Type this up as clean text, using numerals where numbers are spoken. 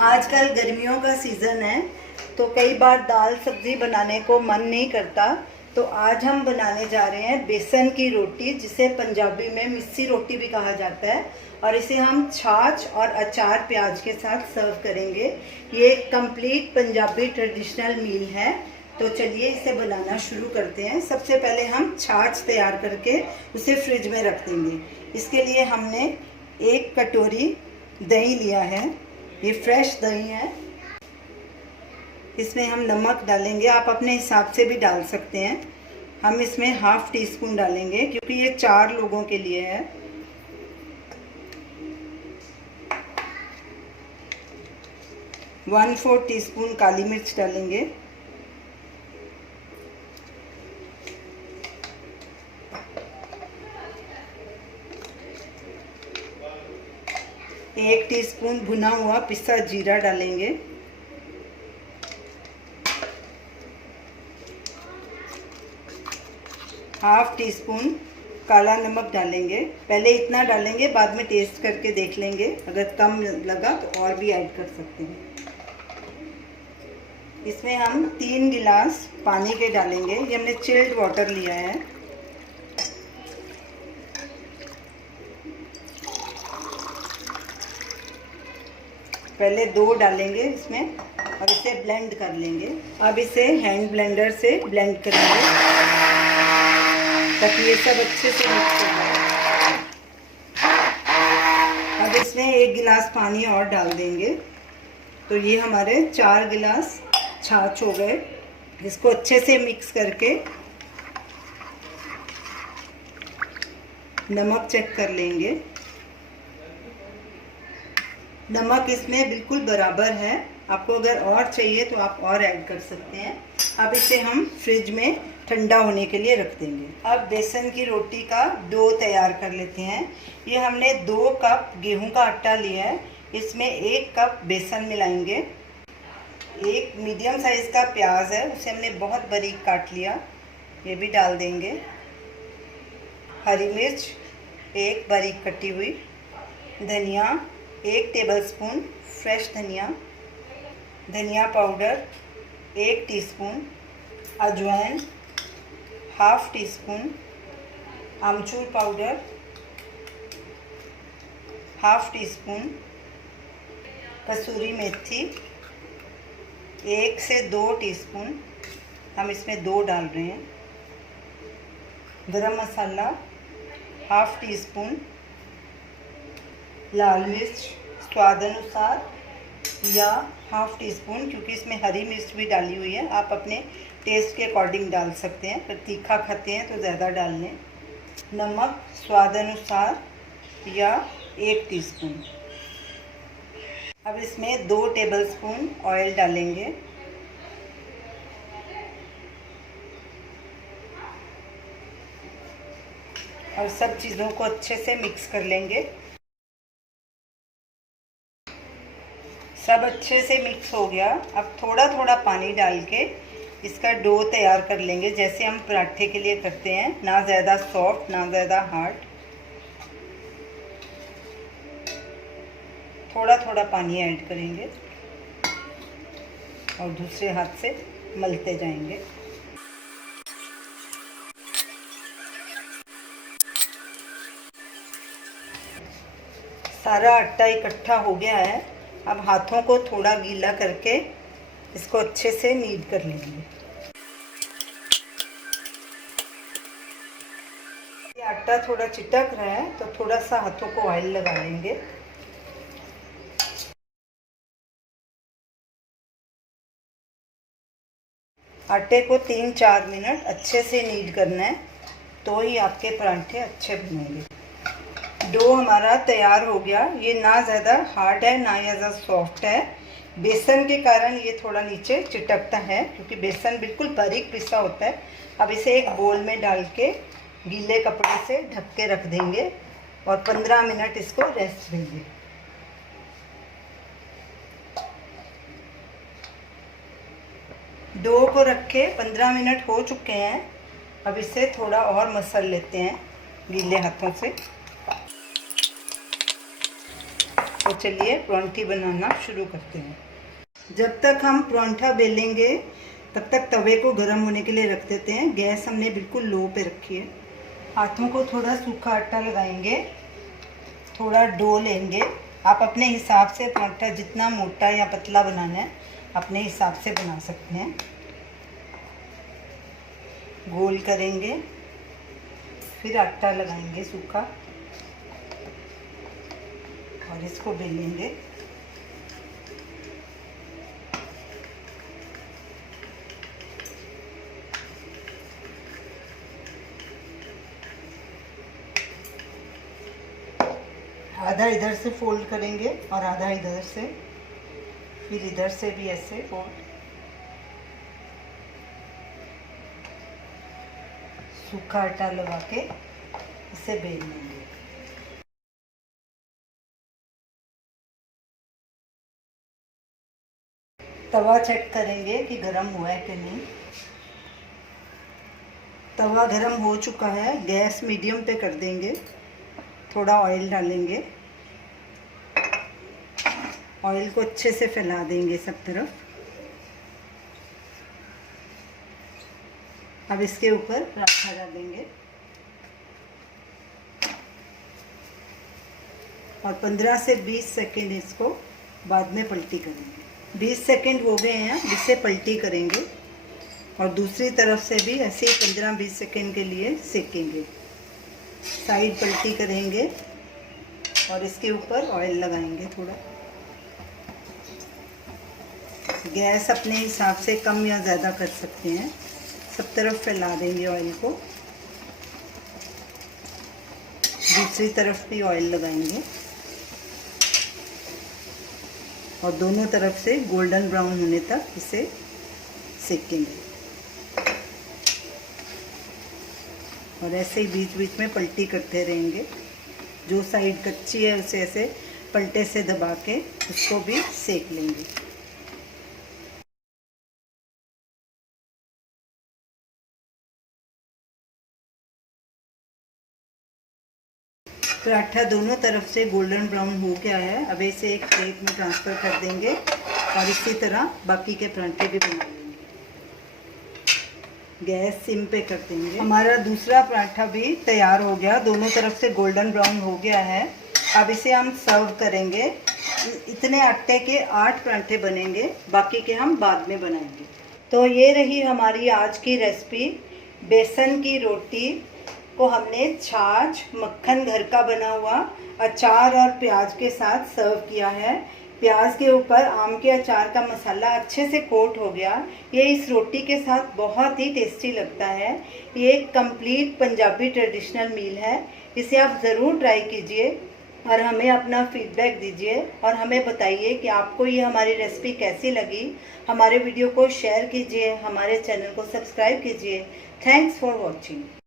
आजकल गर्मियों का सीज़न है तो कई बार दाल सब्ज़ी बनाने को मन नहीं करता। तो आज हम बनाने जा रहे हैं बेसन की रोटी, जिसे पंजाबी में मिस्सी रोटी भी कहा जाता है। और इसे हम छाछ और अचार प्याज के साथ सर्व करेंगे। ये एक कंप्लीट पंजाबी ट्रेडिशनल मील है। तो चलिए इसे बनाना शुरू करते हैं। सबसे पहले हम छाछ तैयार करके उसे फ्रिज में रख देंगे। इसके लिए हमने 1 कटोरी दही लिया है। ये फ्रेश दही है। इसमें हम नमक डालेंगे, आप अपने हिसाब से भी डाल सकते हैं। हम इसमें ½ टीस्पून डालेंगे क्योंकि ये 4 लोगों के लिए है। ¼ टीस्पून काली मिर्च डालेंगे। एक टीस्पून भुना हुआ पिसा जीरा डालेंगे। ½ टीस्पून काला नमक डालेंगे। पहले इतना डालेंगे, बाद में टेस्ट करके देख लेंगे, अगर कम लगा तो और भी ऐड कर सकते हैं। इसमें हम 3 गिलास पानी के डालेंगे। ये हमने चिल्ड वाटर लिया है। पहले 2 डालेंगे इसमें और इसे ब्लेंड कर लेंगे। अब इसे हैंड ब्लेंडर से ब्लेंड करेंगे ताकि ये सब अच्छे से मिक्स हो जाए। अब इसमें 1 गिलास पानी और डाल देंगे। तो ये हमारे 4 गिलास छाछ हो गए। इसको अच्छे से मिक्स करके नमक चेक कर लेंगे। नमक इसमें बिल्कुल बराबर है। आपको अगर और चाहिए तो आप और ऐड कर सकते हैं। अब इसे हम फ्रिज में ठंडा होने के लिए रख देंगे। अब बेसन की रोटी का डो तैयार कर लेते हैं। ये हमने 2 कप गेहूं का आटा लिया है। इसमें 1 कप बेसन मिलाएंगे। एक मीडियम साइज़ का प्याज है, उसे हमने बहुत बारीक काट लिया, ये भी डाल देंगे। हरी मिर्च 1 बारीक कटी हुई। धनिया 1 टेबलस्पून फ्रेश धनिया। धनिया पाउडर 1 टीस्पून। अजवाइन ½ टीस्पून। आमचूर पाउडर ½ टीस्पून। कसूरी मेथी 1 से 2 टीस्पून, हम इसमें 2 डाल रहे हैं। गरम मसाला ½ टीस्पून। लाल मिर्च स्वाद अनुसार या ½ टीस्पून, क्योंकि इसमें हरी मिर्च भी डाली हुई है। आप अपने टेस्ट के अकॉर्डिंग डाल सकते हैं, अगर तीखा खाते हैं तो ज़्यादा डाल लें। नमक स्वाद अनुसार या 1 टीस्पून। अब इसमें 2 टेबलस्पून ऑयल डालेंगे। और सब चीज़ों को अच्छे से मिक्स कर लेंगे। सब अच्छे से मिक्स हो गया। अब थोड़ा थोड़ा पानी डाल के इसका डो तैयार कर लेंगे, जैसे हम पराठे के लिए करते हैं, ना ज़्यादा सॉफ्ट ना ज़्यादा हार्ड। थोड़ा थोड़ा पानी ऐड करेंगे और दूसरे हाथ से मलते जाएंगे। सारा आटा इकट्ठा हो गया है। अब हाथों को थोड़ा गीला करके इसको अच्छे से नीड कर लेंगे। ये आटा थोड़ा चिटक रहा है तो थोड़ा सा हाथों को ऑयल लगा लेंगे। आटे को 3-4 मिनट अच्छे से नीड करना है, तो ही आपके पराठे अच्छे बनेंगे। डो हमारा तैयार हो गया। ये ना ज़्यादा हार्ड है ना ज़्यादा सॉफ्ट है। बेसन के कारण ये थोड़ा नीचे चिटकता है, क्योंकि बेसन बिल्कुल बारीक पिसा होता है। अब इसे एक बोल में डाल के गीले कपड़े से ढक के रख देंगे और 15 मिनट इसको रेस्ट देंगे। डो को रखे 15 मिनट हो चुके हैं। अब इसे थोड़ा और मसल लेते हैं गीले हाथों से। तो चलिए परांठी बनाना शुरू करते हैं। जब तक हम परांठा बेलेंगे तब तक तवे को गर्म होने के लिए रख देते हैं। गैस हमने बिल्कुल लो पे रखी है। हाथों को थोड़ा सूखा आटा लगाएंगे, थोड़ा डो लेंगे। आप अपने हिसाब से परांठा जितना मोटा या पतला बनाना है अपने हिसाब से बना सकते हैं। गोल करेंगे, फिर आटा लगाएंगे सूखा और इसको बेलेंगे। आधा इधर से फोल्ड करेंगे और आधा इधर से, फिर इधर से भी ऐसे फोल्ड। सूखा आटा लगा के इसे बेल लेंगे। तवा चेक करेंगे कि गर्म हुआ है कि नहीं। तवा गर्म हो चुका है, गैस मीडियम पे कर देंगे। थोड़ा ऑयल डालेंगे, ऑयल को अच्छे से फैला देंगे सब तरफ। अब इसके ऊपर पराठा डालेंगे और 15 से 20 सेकेंड इसको बाद में पलटी करेंगे। 20 सेकेंड हो गए हैं, इसे पलटी करेंगे और दूसरी तरफ से भी ऐसे ही 15-20 सेकेंड के लिए सेकेंगे। साइड पलटी करेंगे और इसके ऊपर ऑयल लगाएंगे थोड़ा। गैस अपने हिसाब से कम या ज़्यादा कर सकते हैं। सब तरफ फैला देंगे ऑयल को। दूसरी तरफ भी ऑयल लगाएंगे और दोनों तरफ से गोल्डन ब्राउन होने तक इसे सेकेंगे। और ऐसे ही बीच बीच में पलटी करते रहेंगे। जो साइड कच्ची है उसे ऐसे पलटे से दबा के उसको भी सेक लेंगे। पराठा दोनों तरफ से गोल्डन ब्राउन हो गया है। अब इसे एक प्लेट में ट्रांसफ़र कर देंगे और इसी तरह बाकी के पराठे भी बना लेंगे। गैस सिम पे कर देंगे। हमारा दूसरा पराठा भी तैयार हो गया, दोनों तरफ से गोल्डन ब्राउन हो गया है। अब इसे हम सर्व करेंगे। इतने आटे के 8 पराठे बनेंगे, बाकी के हम बाद में बनाएंगे। तो ये रही हमारी आज की रेसिपी। बेसन की रोटी को हमने छाछ, मक्खन घर का बना हुआ, अचार और प्याज के साथ सर्व किया है। प्याज के ऊपर आम के अचार का मसाला अच्छे से कोट हो गया। ये इस रोटी के साथ बहुत ही टेस्टी लगता है। ये एक कंप्लीट पंजाबी ट्रेडिशनल मील है। इसे आप ज़रूर ट्राई कीजिए और हमें अपना फीडबैक दीजिए और हमें बताइए कि आपको ये हमारी रेसिपी कैसी लगी। हमारे वीडियो को शेयर कीजिए, हमारे चैनल को सब्सक्राइब कीजिए। Thanks for watching.